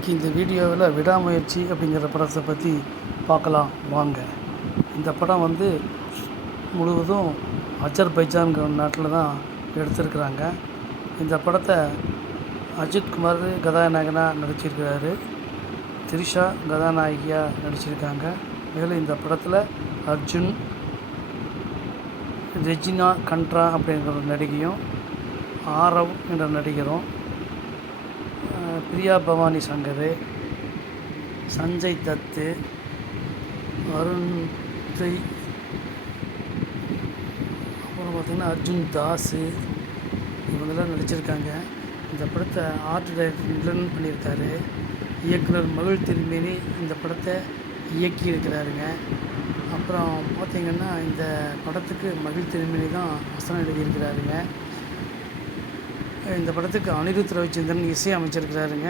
இன்றைக்கி இந்த வீடியோவில் விடாமுயற்சி அப்படிங்கிற படத்தை பற்றி பார்க்கலாம். வாங்க. இந்த படம் வந்து முழுவதும் அஜர்பைஜான்கிற நாட்டில் தான் எடுத்திருக்கிறாங்க. இந்த படத்தை அஜித் குமார் கதாநாயகனாக நடிச்சிருக்கிறாரு. த்ரிஷா கதாநாயகியாக நடிச்சிருக்காங்க. மேலும் இந்த படத்தில் அர்ஜுன் ரெஜினா கண்ட்ரா அப்படிங்கிற ஒரு நடிகையும் ஆரவ் என்ற நடிகரும் பிரியா பவானி சங்கர். சஞ்சய் தத்து அருண் ஜெய் அப்புறம் பார்த்திங்கன்னா அர்ஜுன் தாஸு இவங்கெல்லாம் நடிச்சிருக்காங்க. இந்த படத்தை ஆர்ட் டைரக்டர் நிலன் பண்ணியிருக்காரு. இயக்குனர் மகிழ் திருமேனி இந்த படத்தை இயக்கி இருக்கிறாருங்க அப்புறம் பார்த்திங்கன்னா இந்த படத்துக்கு மகிழ் திருமேனி தான் வசனம் எழுதியிருக்கிறாருங்க. இந்த படத்துக்கு அனிருத் ரவிச்சந்திரன் இசை அமைச்சிருக்கிறாருங்க.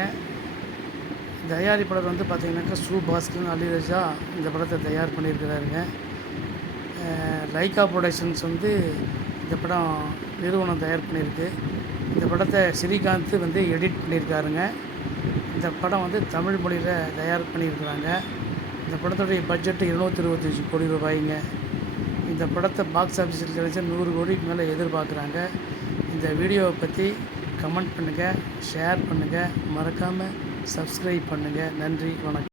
தயாரிப்பாளர் வந்து பார்த்திங்கனாக்கா சு பாஸ்கரன் அலிரஜா இந்த படத்தை தயார் பண்ணியிருக்கிறாருங்க லைகா லைக்கா ப்ரொடக்ஷன்ஸ் வந்து இந்த படம் நிறுவனம் தயார் பண்ணியிருக்கு இந்த படத்தை ஸ்ரீகாந்த் வந்து எடிட் பண்ணியிருக்காருங்க இந்த படம் வந்து தமிழ் மொழியில் தயார் பண்ணியிருக்கிறாங்க இந்த படத்துடைய பட்ஜெட்டு இருநூத்தி இருபத்தஞ்சி கோடி ரூபாய்ங்க. இந்த படத்தை பாக்ஸ் ஆஃபீஸில் கிடைச்ச நூறு கோடிக்கு மேலே எதிர்பார்க்குறாங்க. இந்த வீடியோவை பற்றி கமெண்ட் பண்ணுங்கள் ஷேர் பண்ணுங்கள் மறக்காமல் சப்ஸ்கிரைப் பண்ணுங்கள் நன்றி வணக்கம்.